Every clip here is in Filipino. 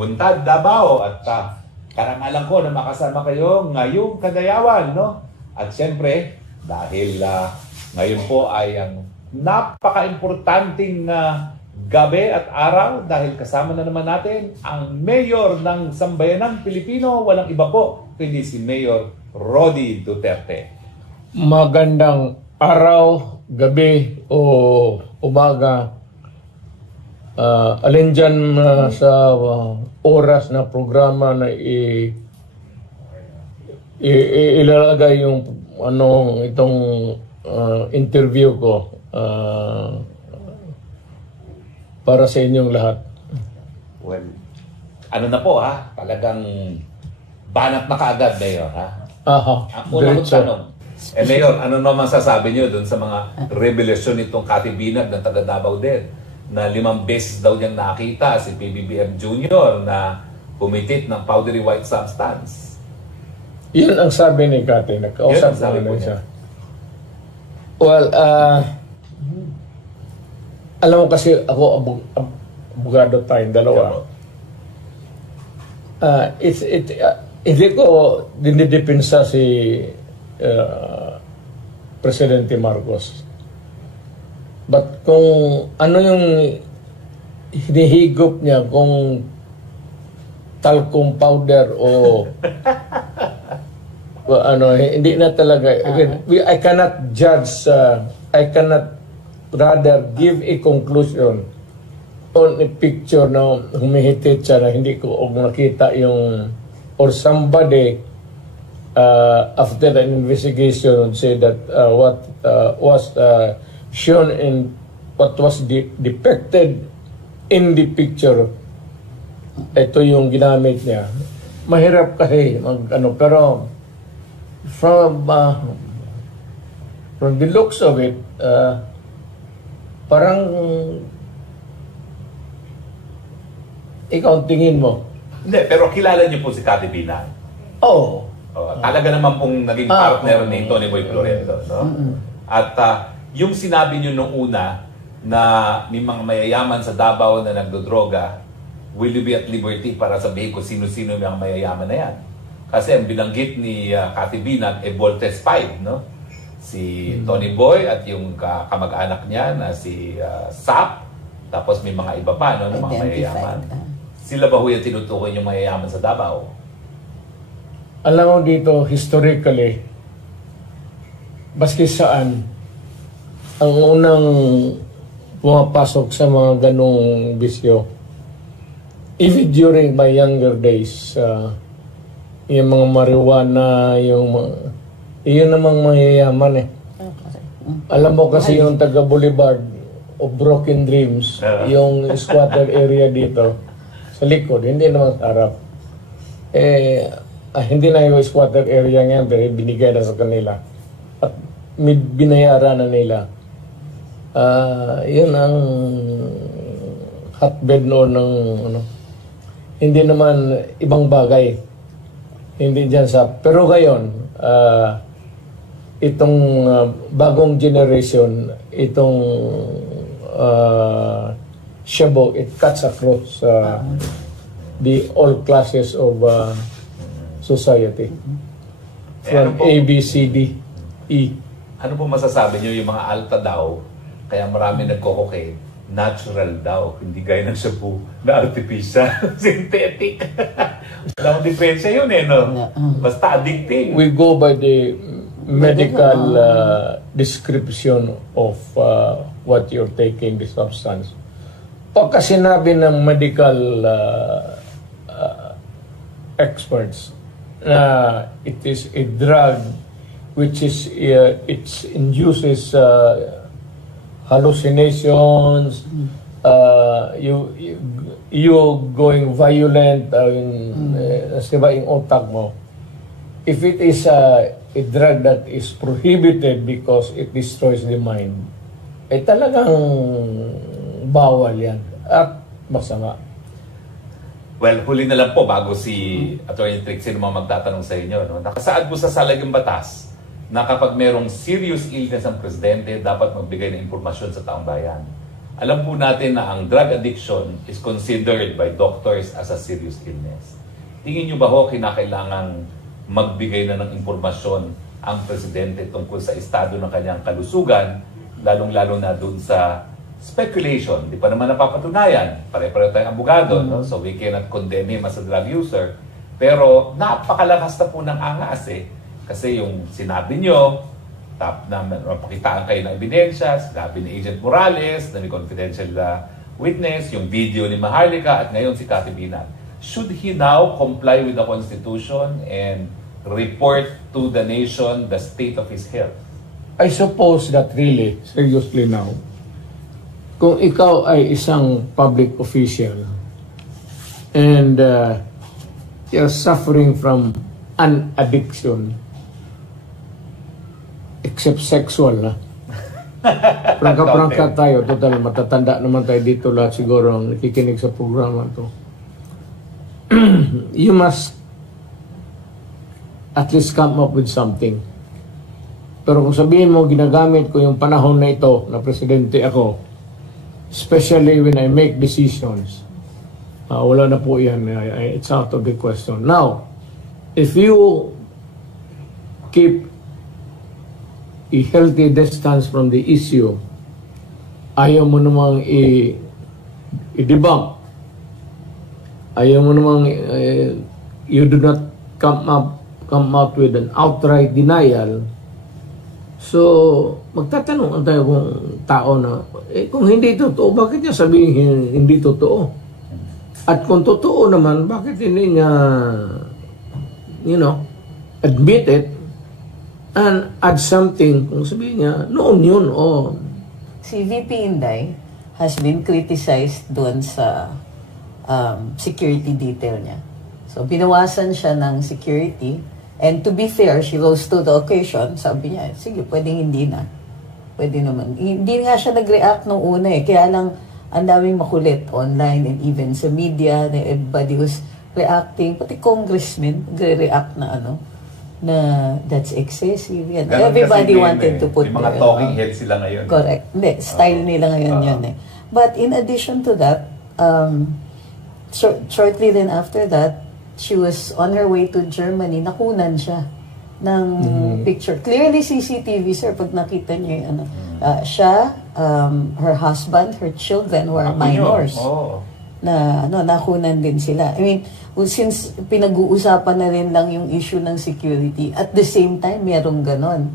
Buntad, Davao. At karangalan ko na makasama kayo ngayong Kadayawan, no? At siyempre, dahil ngayon po ay ang napaka-importanting gabi at araw dahil kasama na naman natin ang Mayor ng Sambayanang Pilipino, walang iba po kundi si Mayor Rody Duterte. Magandang araw, gabi o umaga. Alin dyan sa oras na programa na ilalagay yung itong interview ko para sa inyong lahat. Well, ano na po talagang banat na kaagad, Mayor, Ang unang tanong, Mayor, ano naman sasabi niyo dun sa mga revelasyon nitong Katibinag ng taga Davao din? Na 5 beses daw niyang nakita si PBBM Jr. na pumitit ng powdery white substance. Yun ang sabi ni Kati. Nagkausap namin siya. Well, alam mo kasi ako, abogado tayong dalawa. Hindi ko dinidepensa si Presidente Marcos. But kung ano yung hinihigop niya, kung talcum powder o hindi na talaga. Again, I cannot judge, I cannot rather give a conclusion on a picture na humihitit siya na hindi ko nakita yung, or somebody after an investigation would say that what was shown in what was depicted in the picture, ito yung ginamit niya. Mahirap kasi pero from the looks of it, parang ikaw ang tingin mo. Hindi, pero kilala niyo po si Katibinag. Oo. Talaga naman pong naging partner ni Tony Boy Florento, no? At yung sinabi nyo nung una na may mga mayayaman sa Davao na nagdodroga, will you be at liberty para sabihin ko sino-sino yung mayayaman na yan? Kasi ang binanggit ni Katibinag Voltes 5, no? Si Tony Boy at yung kamag-anak niya na si Sap, tapos may mga iba pa, no? Ng mga mayayaman. Sila ba ho yung tinutukoy yung mayayaman sa Davao? Alam mo dito, historically, baski saan, ang unang pumapasok sa mga ganong bisyo, even during my younger days, yung mga marijuana, yun namang mayayaman Alam mo kasi yung taga Boulevard o Broken Dreams, yung squatter area dito, sa likod, hindi naman sa harap. Hindi na yung squatter area ngayon, pero binigay na sa kanila. At binayaran na nila. Yun ang hotbed noon ng hindi naman ibang bagay, hindi dyan pero ngayon itong bagong generation, itong Shabu, it cuts across the all classes of society from A, B, C, D, E. Ano po masasabi niyo yung mga alta daw, kaya marami nagko-cocaine, natural daw, hindi gaya ng shabu na artificial, synthetic. Walang diferensya yun no? Basta addicting. We go by the medical description of what you're taking, the substance. Pagka sinabi ng medical experts na it is a drug which is it induces hallucinations, you going violent yung utak mo. If it is a drug that is prohibited because it destroys the mind, talagang bawal yan at masama. Well, huli na lang po bago si Atty. Trixie naman magtatanong sa inyo. No? Nakasaad po sa salagang batas na kapag merong serious illness ang presidente, dapat magbigay ng impormasyon sa taong bayan. alam po natin na ang drug addiction is considered by doctors as a serious illness. Tingin niyo ba ho kinakailangang magbigay na ng impormasyon ang presidente tungkol sa estado ng kanyang kalusugan, lalong-lalo na dun sa speculation? Di pa naman napapatunayan. Pare-pareho tayong abogado, no? So we cannot condemn him as a drug user. Pero napakalakas na po ng angas Kasi yung sinabi nyo, na mapakitaan kayo ng ebidensya, sinabi ni Agent Morales, na may confidential witness, yung video ni Maharlika, at ngayon si Cathy Binag. Should he now comply with the Constitution and report to the nation the state of his health? I suppose that really, seriously now, kung ikaw ay isang public official and you're suffering from an addiction, except sexual na. Prangka-prangka tayo, total matatanda naman tayo dito lahat siguro ang nakikinig sa programa to. You must at least come up with something. Pero kung sabihin mo, ginagamit ko yung panahon na ito na presidente ako, especially when I make decisions, wala na po yan. It's out of the question. Now, if you keep a healthy distance from the issue, ayaw mo namang i-debunk, ayaw mo namang you do not come out with an outright denial, so magtatanong tayo kung tao na kung hindi totoo, bakit niya sabihin hindi totoo? At kung totoo naman, bakit hindi niya admit it and add something? Kung sabihin niya, noon yun, Si VP Inday has been criticized doon sa security detail niya. So, binawasan siya ng security. And to be fair, she rose to the occasion. Sabi niya, sige, pwedeng hindi na. Pwede naman. Hindi nga siya nag-react nung una Kaya lang, ang daming makulit online and even sa media na everybody was reacting. Pati congressmen nagre-react na na that's excessive. Yan. Everybody wanted to put may mga talking heads sila ngayon. Correct. Hindi, style nila ngayon yun But in addition to that, shortly then after that, she was on her way to Germany. Nakunan siya ng picture. Clearly CCTV, sir, pag nakita niyo yung siya, her husband, her children who are minors. Na nakunan din sila. I mean, since pinag-uusapan na rin lang yung issue ng security, at the same time, merong ganon.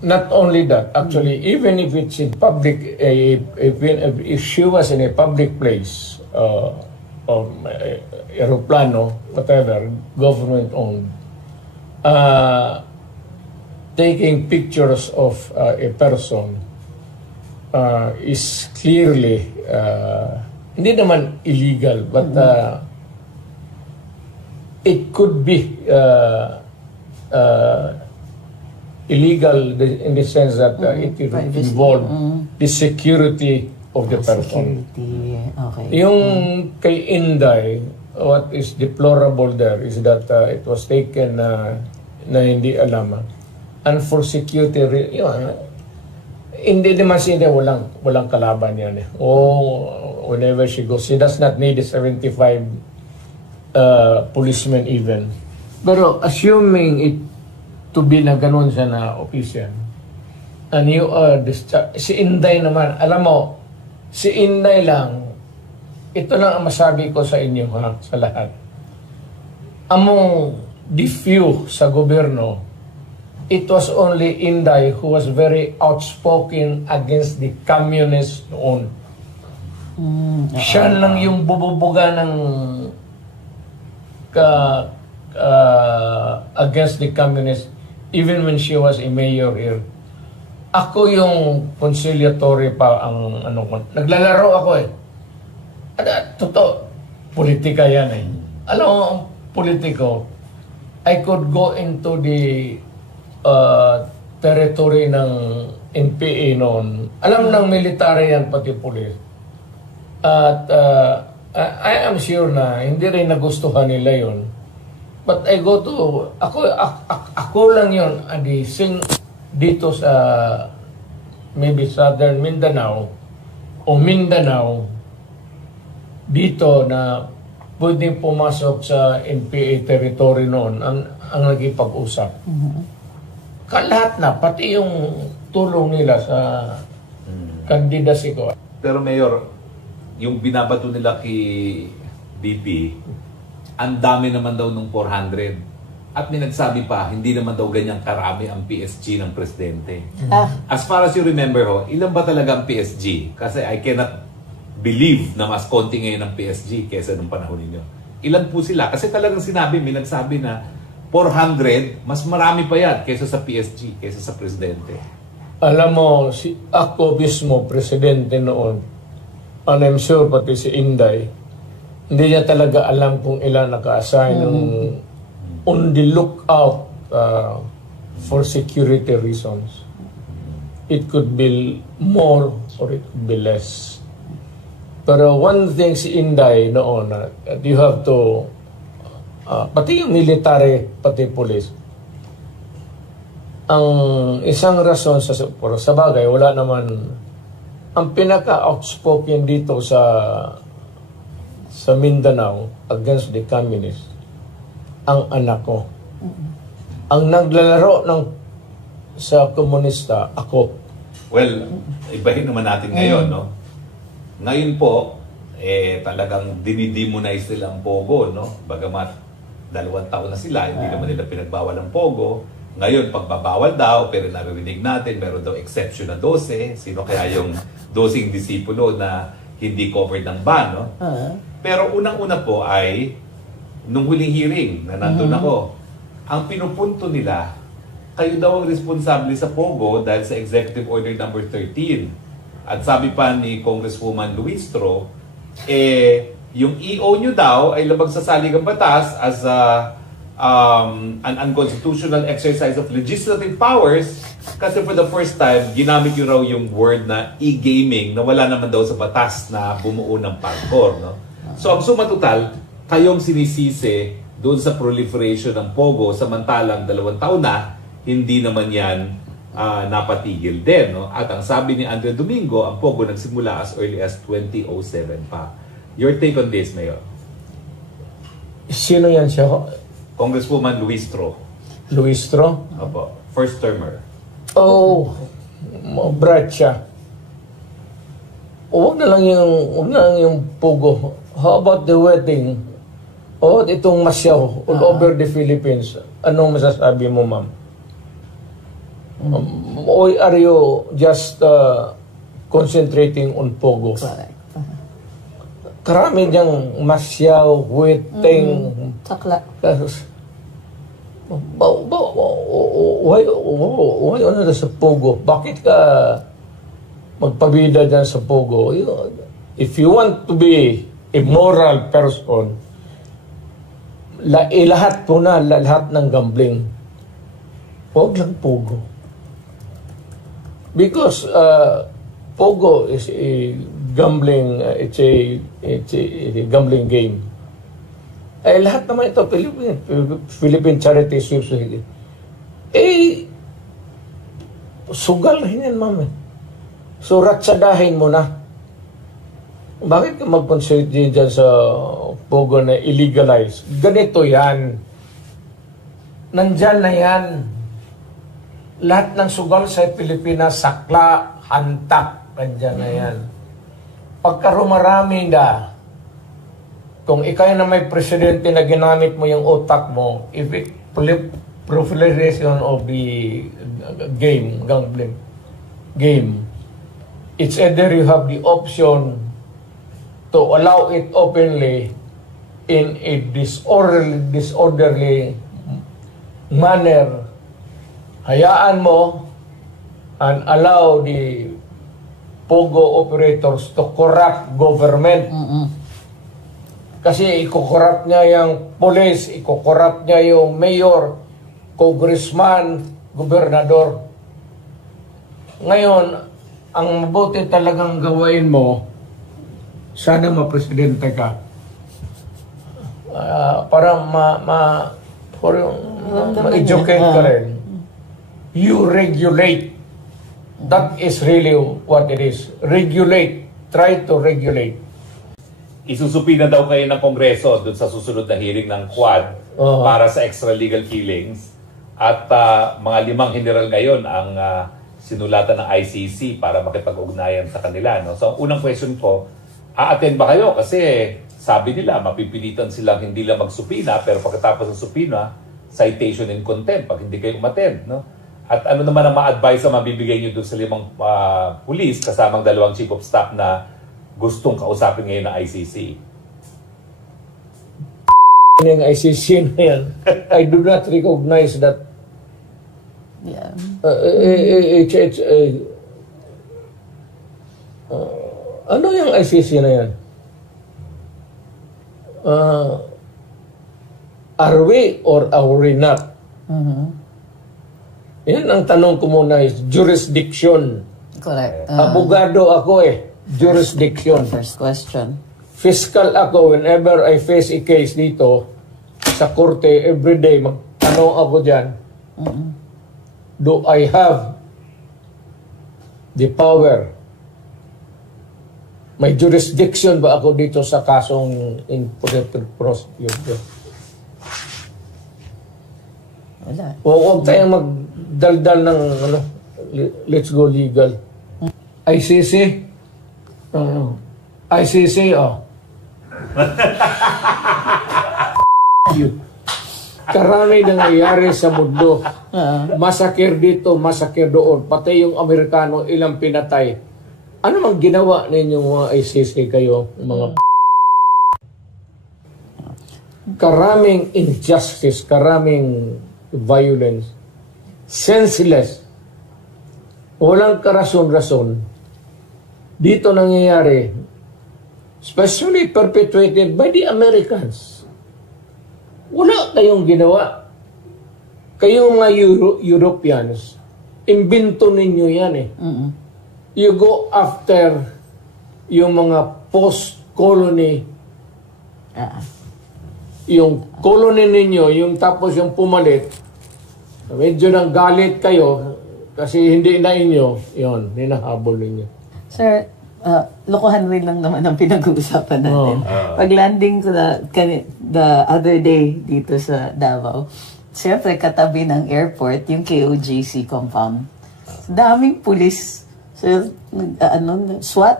Not only that, actually, even if it's in public, if she was in a public place, aeroplano, whatever, government-owned, taking pictures of a person is clearly hindi naman illegal, but it could be illegal in the sense that it involved the security of the person. Okay. Yung kay Inday, what is deplorable there is that it was taken na hindi alam. And for security, hindi naman siya walang kalaban yan. Whenever she goes, she does not need 75 policemen even. Pero assuming it to be na ganun siya na official, and you are si Inday naman, alam mo, si Inday lang, ito lang ang masabi ko sa inyo sa lahat. Among the few sa gobyerno, it was only Inday who was very outspoken against the communists noon. Siya lang yung bububuga ng against the communists even when she was a mayor here. Ako yung conciliatory pa ang naglalaro ako totoo, politika yan Alam mo, ang politiko, I could go into the territory ng NPA noon. Alam ng military yan, pati pulis. At I am sure na hindi rin nagustuhan nila yun. But I go to, ako lang yun, dito sa maybe Southern Mindanao, o Mindanao dito na pwedeng pumasok sa NPA territory noon ang nagipag-usap. Lahat na, pati yung tulong nila sa candidacy ko. Pero Mayor, yung binabato nila kay BP, ang dami naman daw nung 400. At may nagsabi pa, hindi naman daw ganyang karami ang PSG ng presidente. As far as you remember ho, ilan ba talaga ang PSG? Kasi I cannot believe na mas konti ngayon ang PSG kaysa nung panahon ninyo. Ilan po sila? Kasi talagang sinabi, may nagsabi na 400, mas marami pa yan kaysa sa PSG, kaysa sa presidente. Alam mo, ako mismo, presidente noon, and I'm sure pati si Inday, hindi niya talaga alam kung ilan naka-assign on the lookout for security reasons. It could be more or it could be less. Pero one thing si Inday noon, you have to, pati yung military, pati police, ang isang rason sa bagay, wala naman, ang pinaka-outspoken dito sa Mindanao against the communists, ang anak ko. Ang naglalaro sa komunista, ako. Well, ibahin naman natin ngayon, no? Ngayon po, talagang dinidemonize nila ang Pogo, no? Bagamat 2 taon na sila, hindi naman nila pinagbawal ang Pogo. Ngayon, pagbabawal daw, pero naririnig natin, meron daw exception na 12. Sino kaya yung 12 disipulo na hindi covered ng ban, no? Pero unang-una po ay nung huling hearing na nandun ako, ang pinupunto nila, kayo daw ang responsable sa Pogo dahil sa Executive Order number 13. At sabi pa ni Congresswoman Luistro, yung EO nyo daw ay labag sa saligang batas as an unconstitutional exercise of legislative powers kasi for the first time, ginamit nyo raw yung word na e-gaming na wala naman daw sa batas na bumuo ng PAGCOR. No? So ang suma total, kayong sinisisi doon sa proliferation ng Pogo samantalang 2 taon na, hindi naman yan napatigil din. No? At ang sabi ni Andre Domingo, ang Pogo nagsimula as early as 2007 pa. Your take on this, Mayor? Sino yan siya? Congresswoman Luistro. Luistro? Opo. First termer. Oh, bright siya. Huwag na lang yung Pogo. How about the wedding? O itong masyaw all over the Philippines. Anong masasabi mo, ma'am? Or are you just concentrating on Pogo? Correct. Karami diyang masyaw, wedding. Sakla. Why ano na sa Pogo? Bakit ka magpabida dyan sa Pogo? If you want to be a moral person, lahat po na, lahat ng gambling. Huwag lang Pogo. Because Pogo is a gambling, it's a gambling game. Lahat naman ito, Philippine Charity Sweeps. Sugal rin yan, ma'am. So, ratsadahin mo na. Bakit ka mag-concentrate dyan sa Pogo na illegalize? Ganito yan. Nandyan na yan. Lahat ng sugal sa Pilipinas, sakla, hantak, nandyan na yan. Pagka rumarami na, kung ikaw na may presidente na ginamit mo yung utak mo, if it proliferation of the gambling game, it's either you have the option to allow it openly in a disorderly manner, hayaan mo and allow the Pogo operators to corrupt government. Kasi iko-corrupt niya yung police, iko-corrupt niya yung mayor, congressman, gobernador. Ngayon, ang mabuti talagang gawain mo, sana ma-presidente ka. Para ma-educate ka rin. You regulate. That is really what it is. Regulate. try to regulate. Isusupina daw kayo ng Kongreso doon sa susunod na hearing ng Quad para sa extra legal killings. At mga 5 general ngayon ang sinulatan ng ICC para makipag-ugnayan sa kanila. No? So, ang unang question ko, a-attend ba kayo? Kasi sabi nila, mapipilitan silang hindi lang magsupina, pero pagkatapos ng supina, citation in contempt pag hindi kayo umattend. No? At ano naman ang ma-advise na mabibigay nyo doon sa 5 pulis kasamang 2 chief of staff na gustong kausapin ngayon ng ICC? Yung ICC na yan, I do not recognize that. Yeah. Ano yung ICC na yan? Are we or are we not? Yan ang tanong ko muna is jurisdiction. Correct. Abogado ako jurisdiction. First question. Fiscal ako whenever I face a case dito sa korte everyday, magtanong ako dyan. Do I have the power? May jurisdiction ba ako dito sa kasong in prosecution? Wala. O huwag tayong magdaldal ng let's go legal. ICC? ICC, Karami nangyayari sa mundo. Masakir dito, masakir doon. Pati yung Amerikano, ilang pinatay. Ano mang ginawa ninyong mga ICC kayo? Mga karaming injustice, karaming violence. Senseless. Walang karason-rason. Dito nangyayari, especially perpetuated by the Americans. Wala kayong ginawa. Kayo mga Europeans, imbento ninyo yan You go after yung mga post-colony. Yung colony ninyo, yung tapos yung pumalit, medyo nang galit kayo kasi hindi na inyo, yun, hinahabol ninyo. Sir, lokohan rin lang naman ang pinag-uusapan natin. Pag landing ko the other day dito sa Davao, siyempre katabi ng airport, yung KOJC compound. Daming pulis. So, SWAT,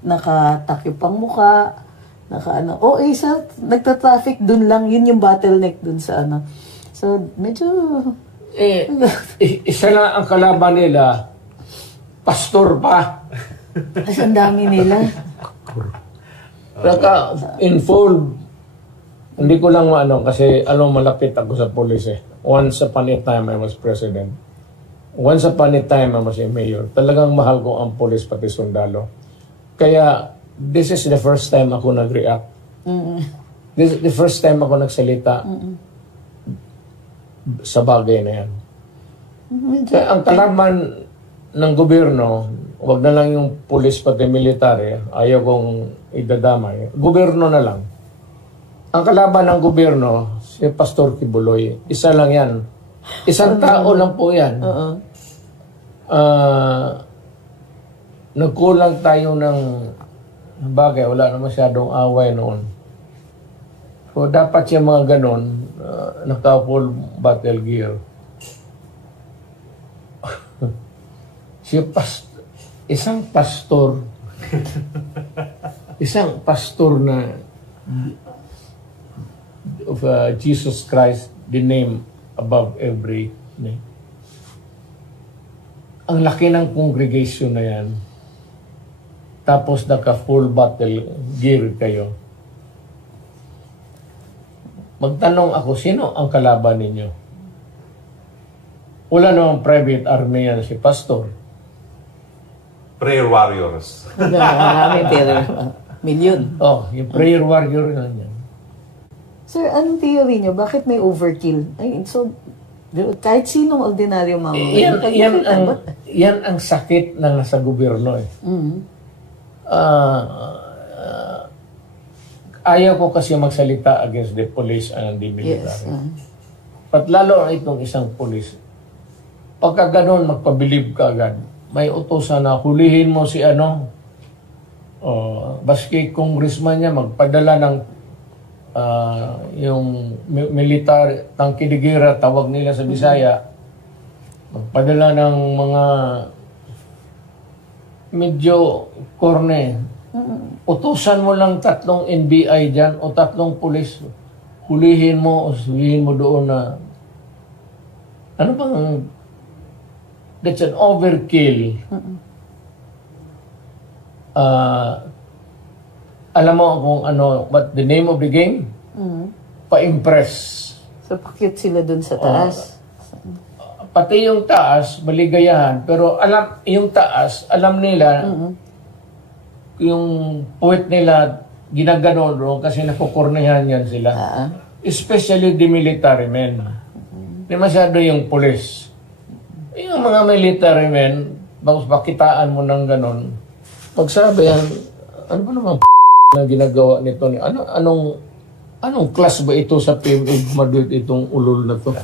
nakatakip ang muka, isa, nagta-traffic dun lang, yun yung bottleneck dun sa So, medyo... isa na ang kalaban nila, pastor pa. Kasi ang dami nila. Naka-involved. Hindi ko lang kasi malapit ako sa police Once upon a time, I was president. Once upon a time, I was a mayor. Talagang mahal ko ang police pati sundalo. Kaya, this is the first time ako nag-react. This is the first time ako nagsalita sa bagay na yan. Kaya ang kalaban ng gobyerno, wag na lang yung police pati military, ayaw kong idadamay. Gobyerno na lang. Ang kalaban ng gobyerno, si Pastor Kibuloy, isa lang yan. Isang tao lang po yan. Nagkulang tayo ng bagay, wala na masyadong away noon. So, dapat siya mga ganon, naka-full battle gear. Isang pastor na of Jesus Christ, the name above every name. Ang laki ng congregation na yan. Tapos naka-full battle gear kayo. Magtanong ako, sino ang kalaban ninyo? Wala namang private army yan si pastor. Prayer warriors. Million. Yung prayer warrior na yan. Sir, anong theory nyo? Bakit may overkill? Kahit sinong ordinaryo yan ang sakit na nasa gobyerno ayaw ko kasi magsalita against the police and the military. But lalo itong isang police, pagka ganon, magpabilib ka agad. May utosan na hulihin mo si Baski congressman niya magpadala ng yung militar tangkidigira, tawag nila sa Bisaya, magpadala ng mga medyo korne. Utusan mo lang 3 NBI dyan o 3 pulis. Hulihin mo o hulihin mo doon na ano bang that's an overkill. Alam mo kung ano, what the name of the game? Pa-impress. So, pakit sila dun sa taas. Pati yung taas, maligayahan. Pero yung taas, alam nila, yung puwet nila, ginaganon doon kasi nakukurnihan yan sila. Especially the military men. Di masyado yung police. Yung mga military men, bakit pakitaan mo ng ganon, magsabi yan, ano ba naman na ginagawa nito? Anong class ba ito sa PMA Madrid itong ulol na to?